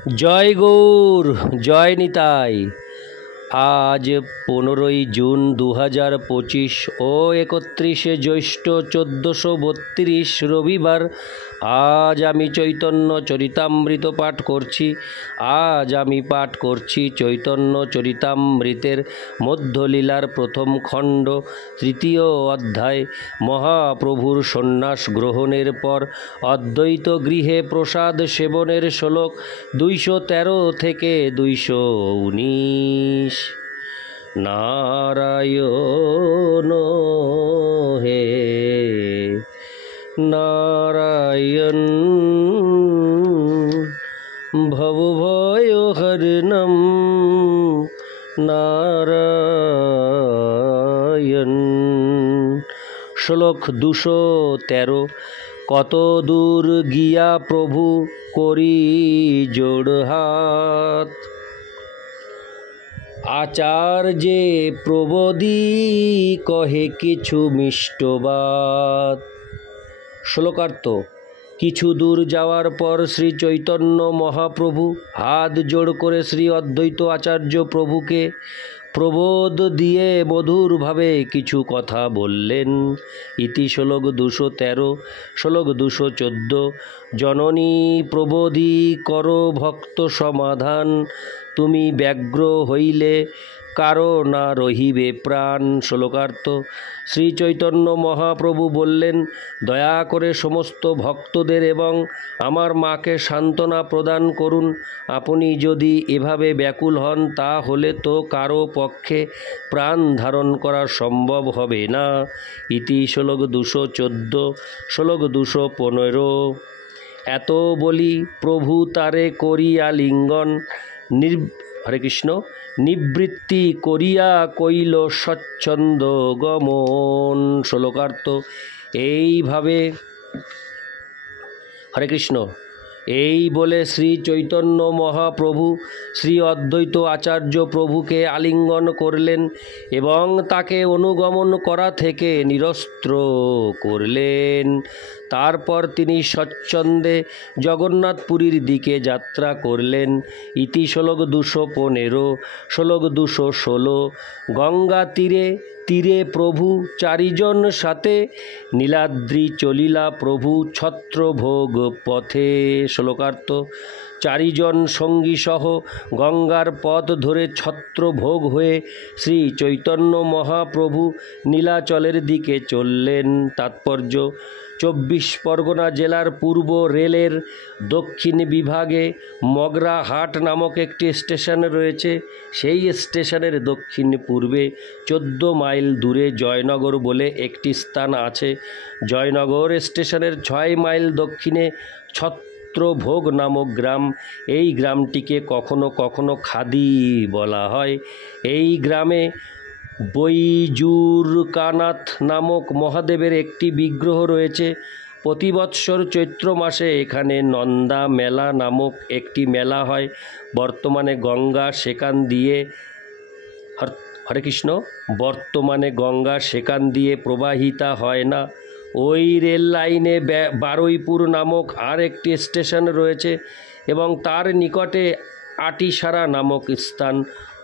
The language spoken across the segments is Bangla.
জয় গৌর, জয় নিতাই। আজ 15ই জুন 2025 ও 31শে জ্যৈষ্ঠ 1432 রবিবার। আজ আমি চৈতন্য চরিতামৃত পাঠ করছি। আজ আমি পাঠ করছি চৈতন্য চরিতামৃতের মধ্যলীলার প্রথম খণ্ড, তৃতীয় অধ্যায়। মহাপ্রভুর সন্ন্যাস গ্রহণের পর অদ্বৈত গৃহে প্রসাদ সেবনের শ্লোক 213 থেকে 219। নারায়ণ হে নারায়ণ, ভবভয়হরণম নারায়ণ। শ্লোক 213। কত দূর গিয়া প্রভু করি জোড়হাত, আচার্যে প্রবোধি কহে কিছু মিষ্টবাদ। শ্লোকার্থ: কিছু দূর যাওয়ার পর শ্রী চৈতন্য মহাপ্রভু হাত জোড় করে শ্রী অদ্বৈত আচার্য প্রভুকে প্রবোধ দিয়ে মধুরভাবে কিছু কথা বললেন। ইতি শ্লোক 213। শ্লোক 214। জননী প্রবোধি কর ভক্ত সমাধান, তুমি ব্যগ্র হইলে কারো না রহিবে প্রাণ। শ্লোকার্থ: শ্রী চৈতন্য মহাপ্রভু বললেন, দয়া করে সমস্ত ভক্তদের এবং আমার মাকে সান্ত্বনা প্রদান করুন। আপনি যদি এভাবে ব্যাকুল হন তাহলে তো কারো পক্ষে প্রাণ ধারণ করা সম্ভব হবে না। ইতি শ্লোক 214। শ্লোক 215। এত বলি প্রভু তারে করিয়া লিঙ্গন, হরে কৃষ্ণ, নিবৃত্তি করিয়া কইল স্বচ্ছন্দ গমন। শ্লোকার্থ: এইভাবে, হরে কৃষ্ণ, এই বলে শ্রী চৈতন্য মহাপ্রভু শ্রী অদ্বৈত আচার্য প্রভুকে আলিঙ্গন করলেন এবং তাকে অনুগমন করা থেকে নিরস্ত্র করলেন। তারপর তিনি স্বচ্ছন্দে জগন্নাথপুরীর দিকে যাত্রা করলেন। ইতি শ্লোক 215। শ্লোক 216। গঙ্গা তীরে তীরে প্রভু চারিজন সাথে, নীলাদ্রি চলিলা প্রভু ছত্রভোগ পথে। শ্লোকার্থ: চারিজন সঙ্গী সহ গঙ্গার পথ ধরে ছত্রভোগ হয়ে শ্রী চৈতন্য মহাপ্রভু নীলাচলের দিকে চললেন। তাৎপর্য: 24 পরগনা জেলার পূর্ব রেলের দক্ষিণ বিভাগে মগরা হাট নামক একটি স্টেশন রয়েছে। সেই স্টেশনের দক্ষিণ পূর্বে 14 মাইল দূরে জয়নগর বলে একটি স্থান আছে। জয়নগর স্টেশনের 6 মাইল দক্ষিণে ছত্রভোগ নামক গ্রাম। এই গ্রামটিকে কখনো কখনো খাদি বলা হয়। এই গ্রামে বৈজুরকানাথ নামক মহাদেবের একটি বিগ্রহ রয়েছে। প্রতি বৎসর চৈত্র মাসে এখানে নন্দা মেলা নামক একটি মেলা হয়। বর্তমানে গঙ্গা সেখান দিয়ে, হরে কৃষ্ণ, বর্তমানে গঙ্গা সেখান দিয়ে প্রবাহিতা হয় না। ওই রেল লাইনে বারুইপুর নামক আর একটি স্টেশন রয়েছে এবং তার নিকটে আটিসারা নামক স্থান।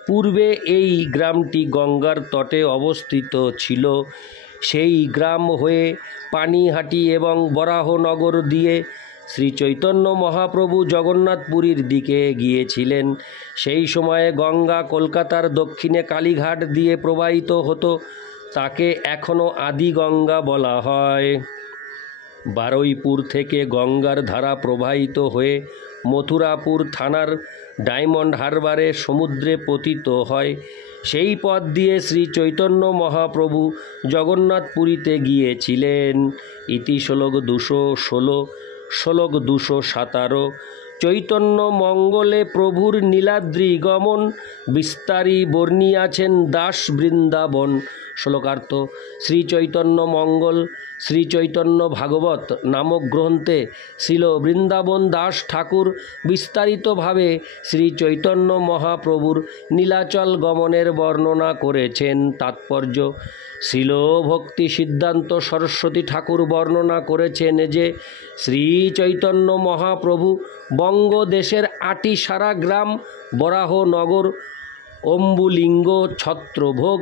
পূর্বে এই গ্রামটি গঙ্গার তটে অবস্থিত ছিল। সেই গ্রাম হয়ে পানিহাটি এবং বরাহনগর দিয়ে শ্রী চৈতন্য মহাপ্রভু জগন্নাথপুরীর দিকে গিয়েছিলেন। সেই সময়ে গঙ্গা কলকাতার দক্ষিণে কালীঘাট দিয়ে প্রবাহিত হতো। তাকে এখনও আদি গঙ্গা বলা হয়। বারুইপুর থেকে গঙ্গার ধারা প্রবাহিত হয়ে মথুরাপুর থানার ডায়মন্ড হারবারে সমুদ্রে পতিত হয়। সেই পথ দিয়ে শ্রী চৈতন্য মহাপ্রভু জগন্নাথপুরীতে গিয়েছিলেন। ইতি শ্লোক 216। শ্লোক 217। চৈতন্য মঙ্গলে প্রভুর নীলাদ্রি গমন, বিস্তারী বর্ণিয়াছেন দাস বৃন্দাবন। শ্লোকার্থ। শ্রী চৈতন্য মঙ্গল শ্রী চৈতন্য ভাগবত নামক গ্রন্থে শ্রীল বৃন্দাবন দাস ঠাকুর বিস্তারিতভাবে শ্রী চৈতন্য মহাপ্রভুর নীলাচল গমনের বর্ণনা করেছেন। তাৎপর্য: শ্রীল ভক্তি সিদ্ধান্ত সরস্বতী ঠাকুর বর্ণনা করেছেন যে শ্রী চৈতন্য মহাপ্রভু বঙ্গদেশের আটিসারা গ্রাম, বরাহনগর, অম্বুলিঙ্গ, ছত্রভোগ,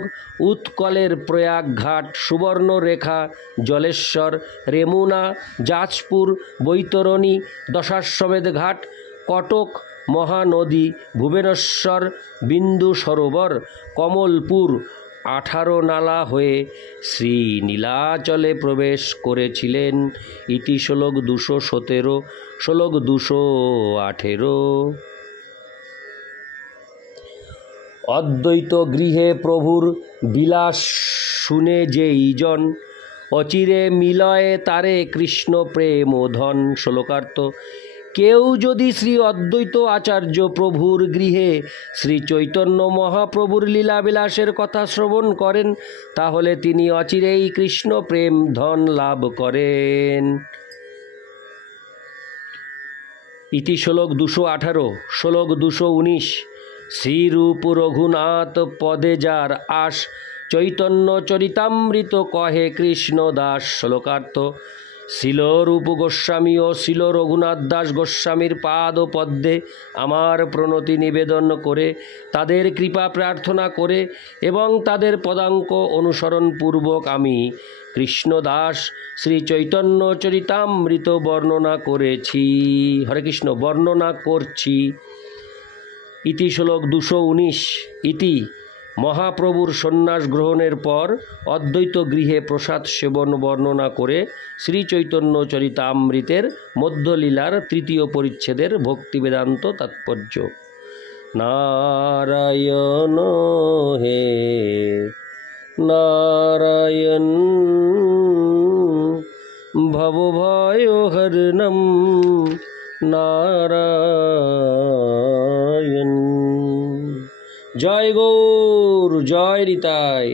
উৎকলের প্রয়াগঘাট, সুবর্ণরেখা, জলেশ্বর, রেমুনা, যাজপুর, বৈতরণী, দশাশ্বমেধ ঘাট, কটক, মহানদী, ভুবনেশ্বর, বিন্দু সরোবর, কমলপুর, 18 নালা হয়ে শ্রী নীলাচলে প্রবেশ করেছিলেন। ইতি শ্লোক 217, শ্লোক 218। অদ্বৈত গৃহে প্রভুর বিলাস শুনে যেই জন, অচিরে মিলয়ে তারে কৃষ্ণ প্রেম ধন। শ্লোকার্থ: কেউ যদি শ্রী অদ্বৈত আচার্য প্রভুর গৃহে শ্রী চৈতন্য মহাপ্রভুর লীলাবিলাসের কথা শ্রবণ করেন, তাহলে তিনি অচিরেই কৃষ্ণ প্রেম ধন লাভ করেন। ইতি শ্লোক 218, শ্লোক 219। শ্রীরূপ রঘুনাথ পদে যার আস, চৈতন্য চরিতামৃত কহে কৃষ্ণ দাস। শ্লোকার্থ: শিল রূপ গোস্বামী ও শিল রঘুনাথ দাস গোস্বামীর পাদ ও পদ্মে আমার প্রণতি নিবেদন করে, তাদের কৃপা প্রার্থনা করে এবং তাদের পদাঙ্ক অনুসরণপূর্বক আমি কৃষ্ণদাস শ্রী চৈতন্য চরিতামৃত বর্ণনা করেছি। হরে কৃষ্ণ, বর্ণনা করছি। ইতি শ্লোক 219। ইতি মহাপ্রভুর সন্ন্যাস গ্রহণের পর অদ্বৈত গৃহে প্রসাদ সেবন বর্ণনা করে শ্রী চৈতন্য চরিতামৃতের মধ্যলীলার 3য় পরিচ্ছেদের ভক্তিবেদান্ত তাৎপর্য। নারায়ণ হে নারায়ণ, ভবভয়হরণম নারায়ণ। জয় গৌর, জয় নিতাই।